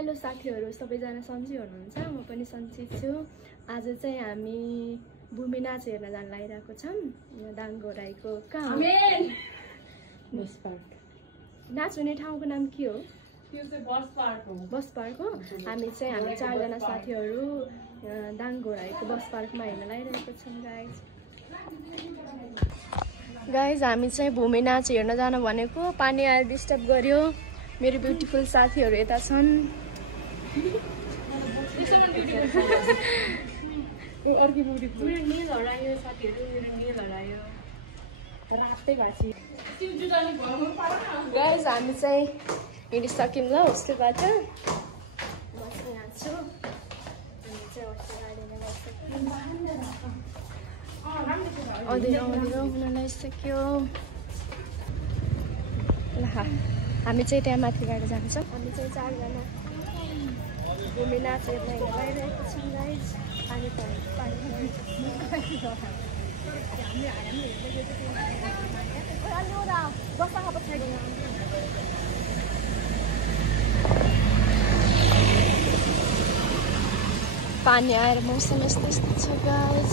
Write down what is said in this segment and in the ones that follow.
Hello साथीहरु, सबैजना सन्चै हुनुहुन्छ? म पनि सन्चै छु। आज चाहिँ हामी भूमि नाच हेर्न जान लागिरहेको छौं। यहाँ दाङघोराईको कहाँ बस पार्क। नाच हुने ठाउँको नाम के हो? त्यो चाहिँ बस पार्क हो। बस पार्क हो। हामी 4 जना साथीहरु दाङघोराईको बस पार्कमा हेर्न लागिरहेको छौं गाइज। हामी चाहिँ भूमि नाच हेर्न जान भनेको, पानी आएर डिस्टर्ब गर्यो। मेरो ब्युटिफुल साथीहरु यता छन्। अर्की ब्युटिफुल मेरो नील हरायो साथीहरु, मेरो नील हरायो रातै भासी। गाइज हामी चाहिँ हिँडिसक्यौं ल होस्टेलबाट। म चाहिँ यहाँ छु। हामी चाहिँ होस्टेल गाडीमा गइसक्यौं। अँधेरो हुन लागिसक्यो। ल हामी चाहिँ त्यहाँ माथि गाडी जान्छौँ। हामी चाहिँ 4 जना भूमि नाच हेर्न गइरहेको छौँ गाइज। पानी पानी आएर मौसम यस्तो छ गाइज।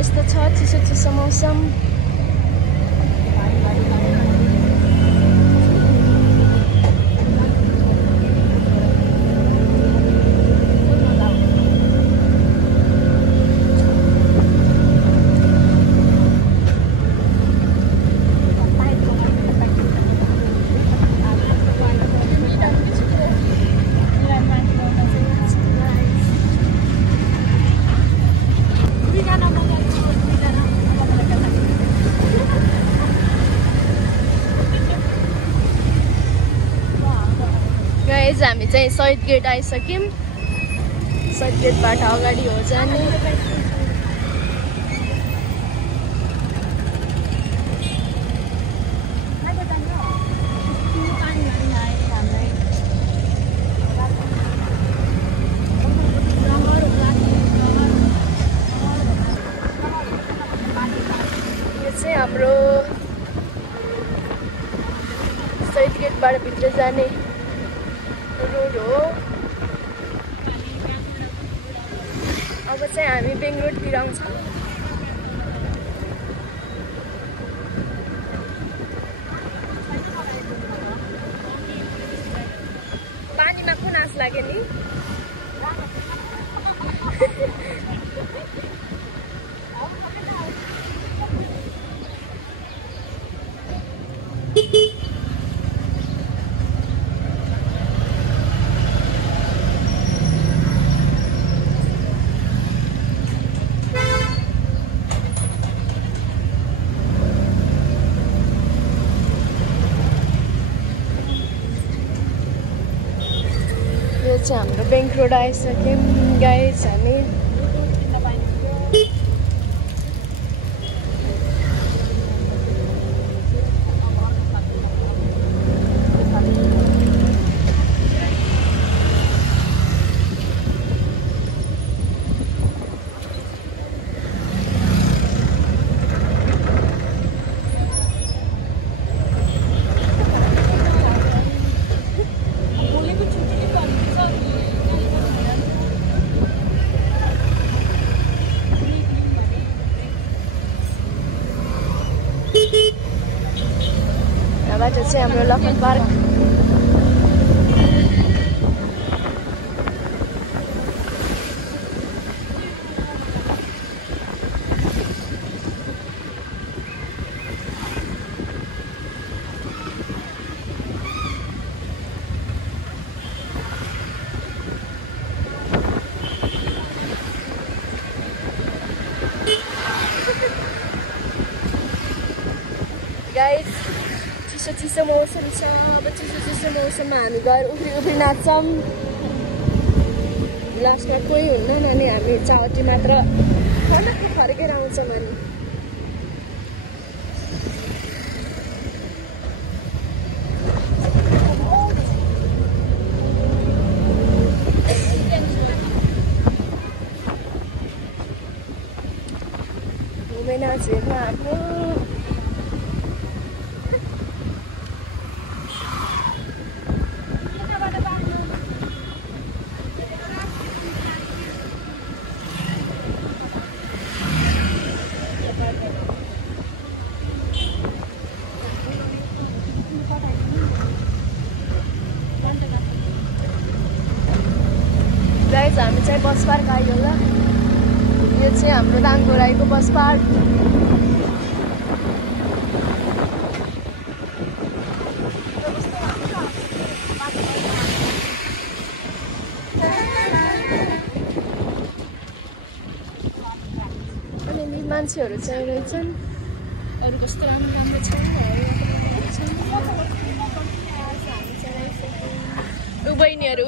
यस्तो छ चिसो मौसम। हामी चाहिँ शहीद गेट आइसक्यौं। शहीद गेटबाट अगाडि हो जाने। यो चाहिँ हाम्रो शहीद गेटबाट भित्र जाने रोड हो। अब चाहिँ हामी बेङ्गलोरतिर आउँछौँ। पानीमा कुन आस लाग्यो नि? हाम्रो बैंक रोड आइसक्यौं गाइज। हामी यहाँबाट चाहिँ हाम्रो लखन पार्क। गाइस चिसो मौसम छ। अब चिसो मौसममा हामी गएर उफ्री नाच्छौँ। लास्टमा कोही हुन्न अनि हामी चावटी मात्र फर्केर आउँछौँ। अनि नाच हेर्न आएको। गाइज हामी चाहिँ बस पार्क आयो होला। यो चाहिँ हाम्रो दाङघोराईको बस पार्क। अनि मान्छेहरू चाहिँ रहेछन्, अरू कस्तो राम्रो राम्रो छ। बहिनीहरू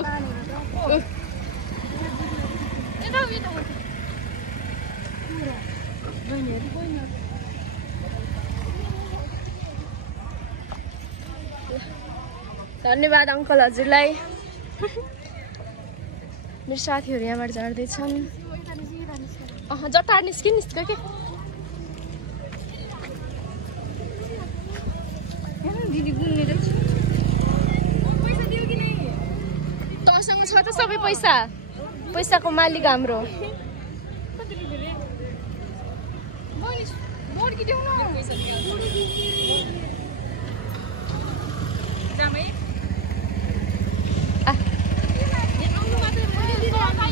धन्यवाद अङ्कल हजुरलाई। मेरो साथीहरू यहाँबाट झार्दैछन्। जट्टा निस्क्यो के तँसँग छ त सबै पैसा, पैसाको मालिक हाम्रो।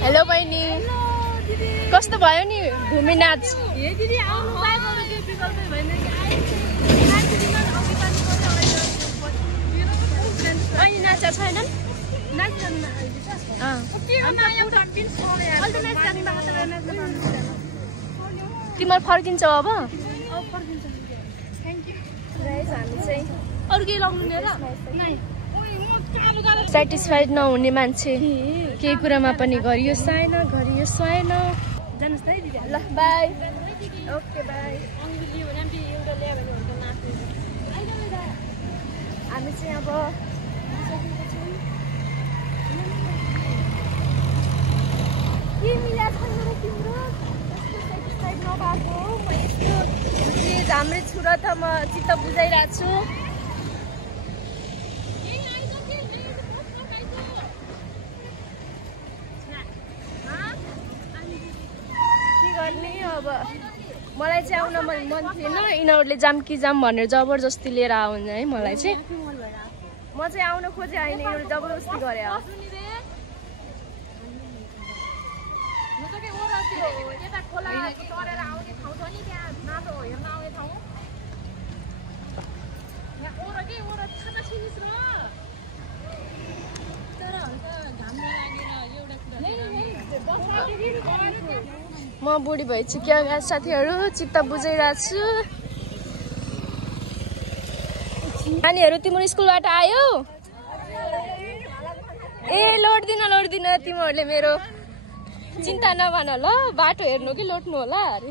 हेलो बहिनी, कस्तो भयो नि भूमि नाच? नाचा छैनन्? तिमीहरू फर्किन्छौ अब? सेटिस्फाइड नहुने मान्छे केही कुरामा पनि घरियो सुहाएन, घरियो सुहाएन। ल बाई। Okay by. हामी चाहिँ अब के मिला छ मेरो तिम्रो सेटिस्फाइड नभएको। म यस्तो हाम्रै छुरा त म चित्त बुझाइरहेको छु। के गर्ने अब, मलाई चाहिँ आउन मन थिएन। यिनीहरूले जाम कि जाम भनेर जबरजस्ती लिएर आउनु है। मलाई चाहिँ म चाहिँ आउन खोजेँ होइन, यिनीहरूले जबरजस्ती गरे। म बुढी भइसक्यो साथीहरू, चित्त बुझाइरहेको छु। नानीहरू तिम्रो स्कुलबाट आयो? ए लोड्दिन तिमीहरूले मेरो चिन्ता नमान ल। बाटो हेर्नु कि लोट्नु होला अरे।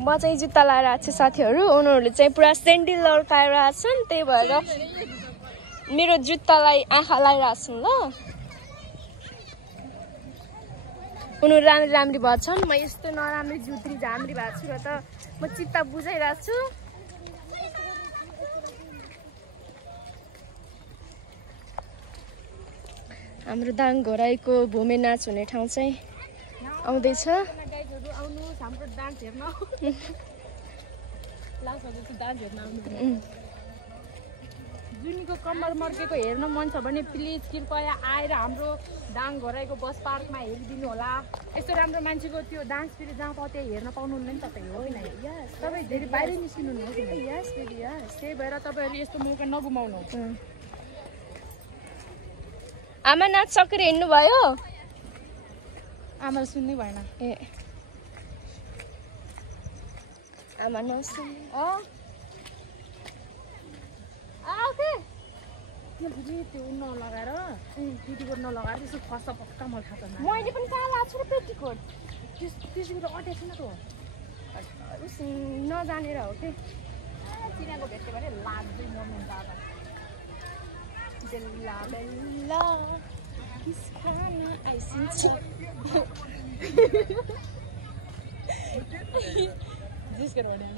म चाहिँ जुत्ता लाएर आएको छु साथीहरू। उनीहरूले चाहिँ पुरा सेन्डल लड्काएर आछन्, त्यही भएर मेरो जुत्तालाई आँखा लगाइरहेको छु ल। उनीहरू राम्री राम्री भन्छन्, म यस्तो नराम्री झुत्री झाम्री भएको छु र त म चित्त बुझाइरहेको छु। हाम्रो दाङघोराईको भूमि नाच हुने ठाउँ चाहिँ आउँदैछ। जुनीको कम्मर मर्केको हेर्न मन छ भने प्लिज कृपया आएर हाम्रो दाङघोराईको बस पार्कमा हेरिदिनु होला। यस्तो राम्रो मान्छेको त्यो डान्स फेरि जहाँ पाउँछ त्यहाँ हेर्न पाउनुहुन्न नि तपाईँ, हो कि तपाईँ धेरै बाहिरै निस्किनु हो कि? त्यही भएर तपाईँहरू यस्तो मौका नगुमाउनु। आमा नाच सकेर हिँड्नु भयो? आमा सुन्नै भएन। ए आमा नसुन्ने। त्यो नलगाएर पेटीकोट नलगाएर त्यसो फस्छ पक्का मलाई थाहा छ। मैले पनि कहाँ लाग्छु र पेटीकोट? त्यसको त अट्याएको छैन त नजानेर हो कि। चिनाको भेट्यो भने लाग्दै मर्नुहुन्छ अब। बेल्ला बेल्ला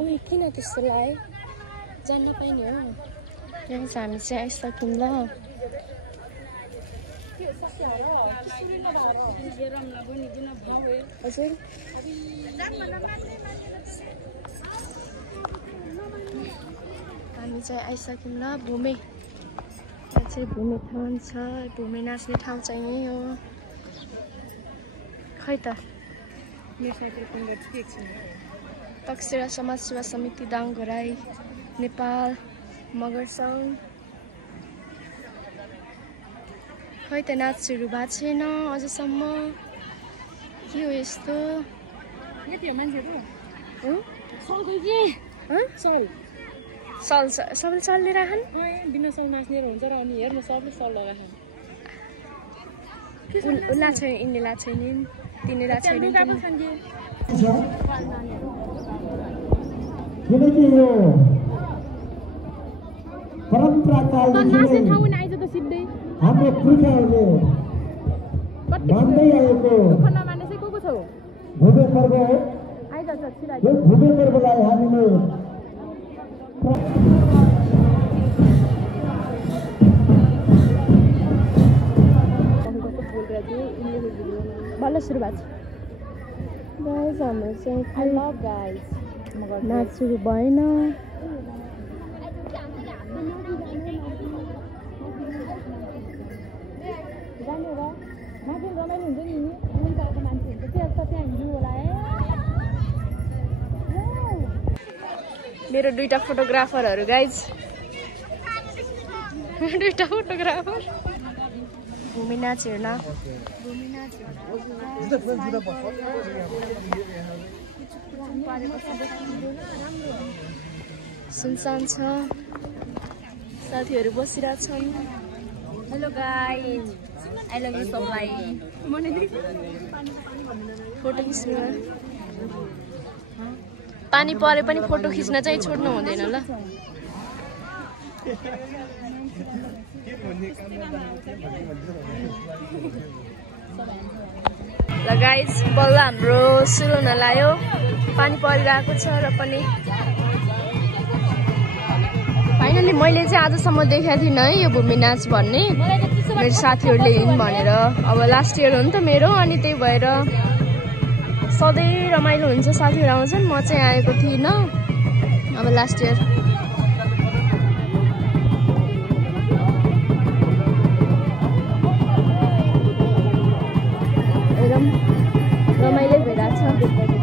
ओइ किन त्यस्तो लाग्यो जान्न पाइने हो यहाँ हामी चाहिँ आइसक्यौँ ल हजुर हामी चाहिँ आइसक्यौँ ल भूमे यहाँ चाहिँ भूमे ठाउँ छ भूमे नाच्ने ठाउँ चाहिँ यही हो खै त तकसेरा समाज सेवा समिति दाङघराई नेपाल मगर सङ्घ खै त नाच सुरु भएको छैन अझसम्म के हो यस्तो सल सबैले सलले राखन् बिना सल नाच्ने हुन्छ र अनि हेर्न सबले सल लगाएको लाग्छ यिनले लाग्छ नि तिनी लाग्छ नि किनकि यो परम्पराकालदेखि हाम्रो पुर्खाहरूले भन्दै आएको भूमे पर्व हो यो भूमे पर्वलाई हामीले बल्ल सुरु भएको छ गाइज हाम्रो चाहिँ नाच सुरु भएन मेरो दुईटा फोटोग्राफरहरू गाइज दुईटा फोटोग्राफर भूमि नाच हेर्न सुनसान छ साथीहरू बसिरहेछन् hello guys I love you सबलाई फोटो खिच्नु पानी परे पनि फोटो खिच्न चाहिँ छोड्नु हुँदैन ल ल गाइज बल्ल हाम्रो सुरु हुन लाग्यो पानी परिरहेको छ र पनि फाइनली मैले चाहिँ आजसम्म देखाएको थिइनँ है यो भूमि नाच भन्ने मेरो साथीहरूले हिँड भनेर अब लास्ट इयर हो नि त मेरो अनि त्यही भएर सधैँ रमाइलो हुन्छ साथीहरू आउँछन् म चाहिँ आएको थिइनँ अब लास्ट इयर एकदम रमाइलो भइरहेछ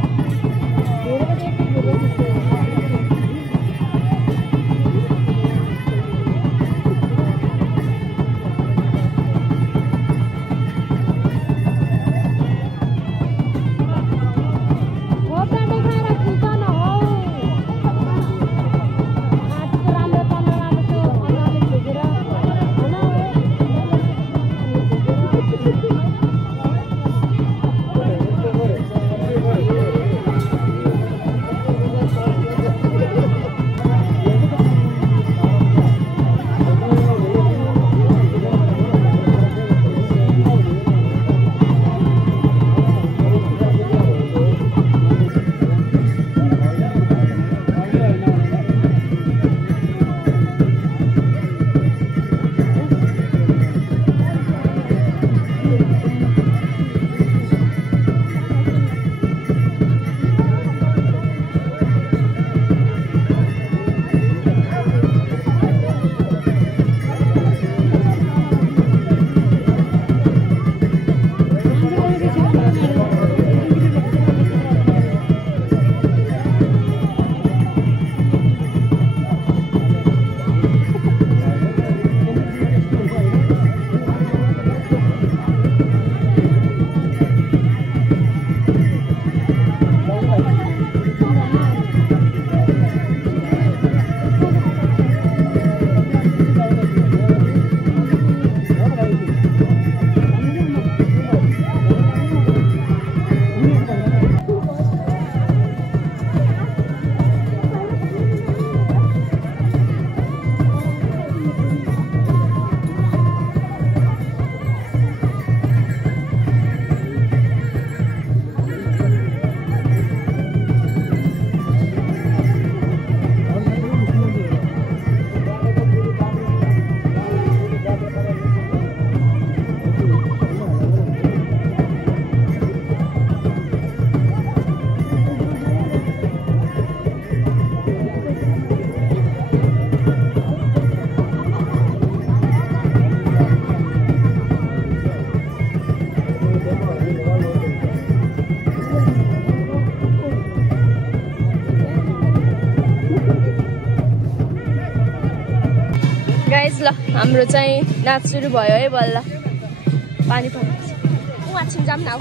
गाइज ल हाम्रो चाहिँ नाच सुरु भयो है बल्ल पानी पर्छ उहाँ छिन जाम न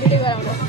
भिडियो गराउनु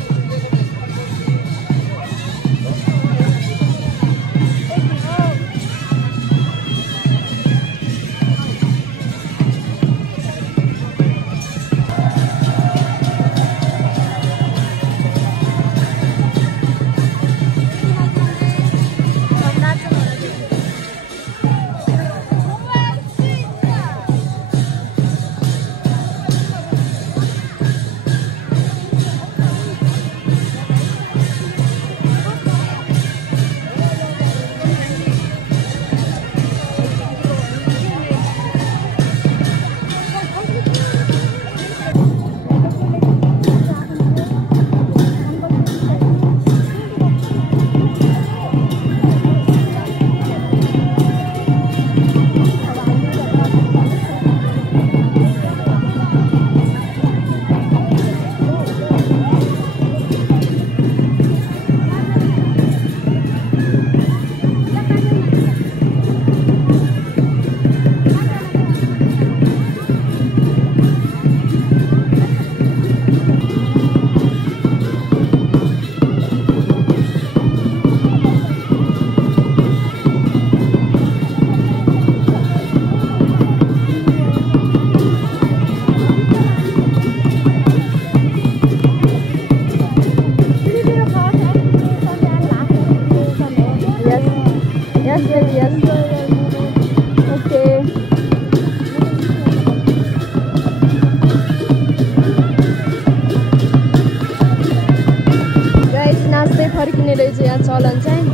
फर्किने रहेछ यहाँ चलन चाहिँ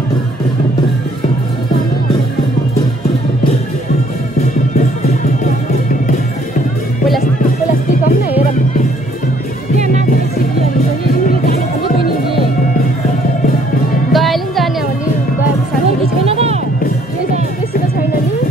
पहिला स्टिकम न हेर दयाले पनि जाने हो नि दयाको साथी छैन त त्यसको छैन नि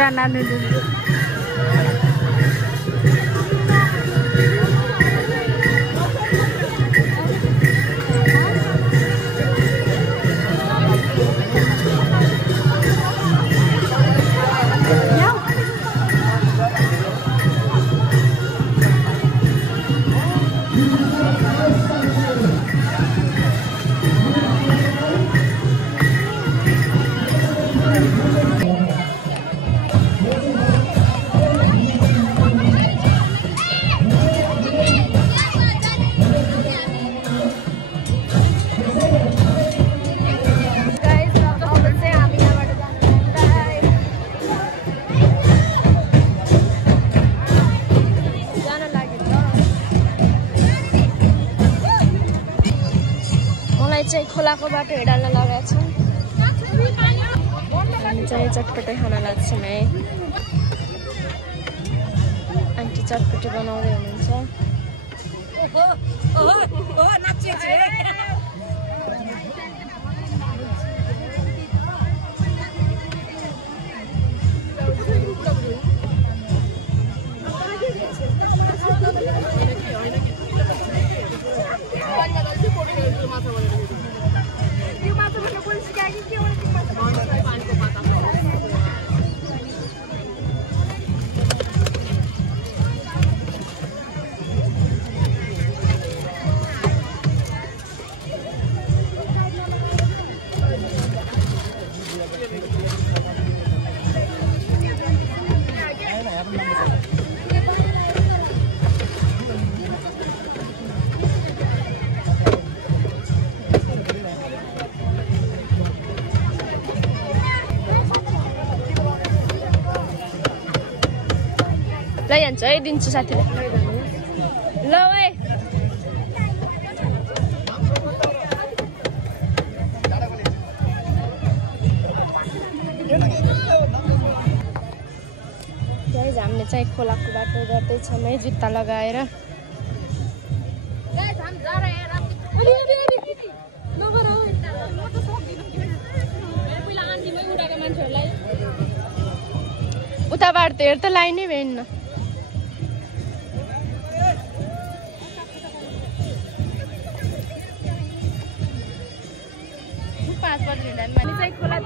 पुत्रा नानु चाहिँ खोलाको बाटो हिँड्न लगाएको छ हामी चाहिँ चटपटे खान लाग्छौँ है आन्टी चटपटे बनाउँदै हुनुहुन्छ लैजान्छ है दिन्छु साथीलाई ल है हामीले चाहिँ खोलाको बाटो गर्दैछौँ है जुत्ता लगाएर उताबाट त हेर त लाइनै भेट्न 5 बज्ने हामी चाहिँ खोला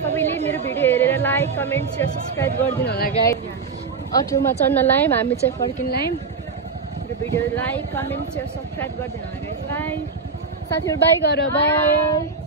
सबैले मेरो भिडियो हेरेर लाइक कमेन्ट शेयर सब्स्क्राइब गरिदिनु होला गाइस अटोमा चढ्न लायौँ हामी चाहिँ फर्किन लायौँ मेरो video like comment share subscribe गरिदिनु होला गाइस बाई साथीहरु बाई गरौ बाई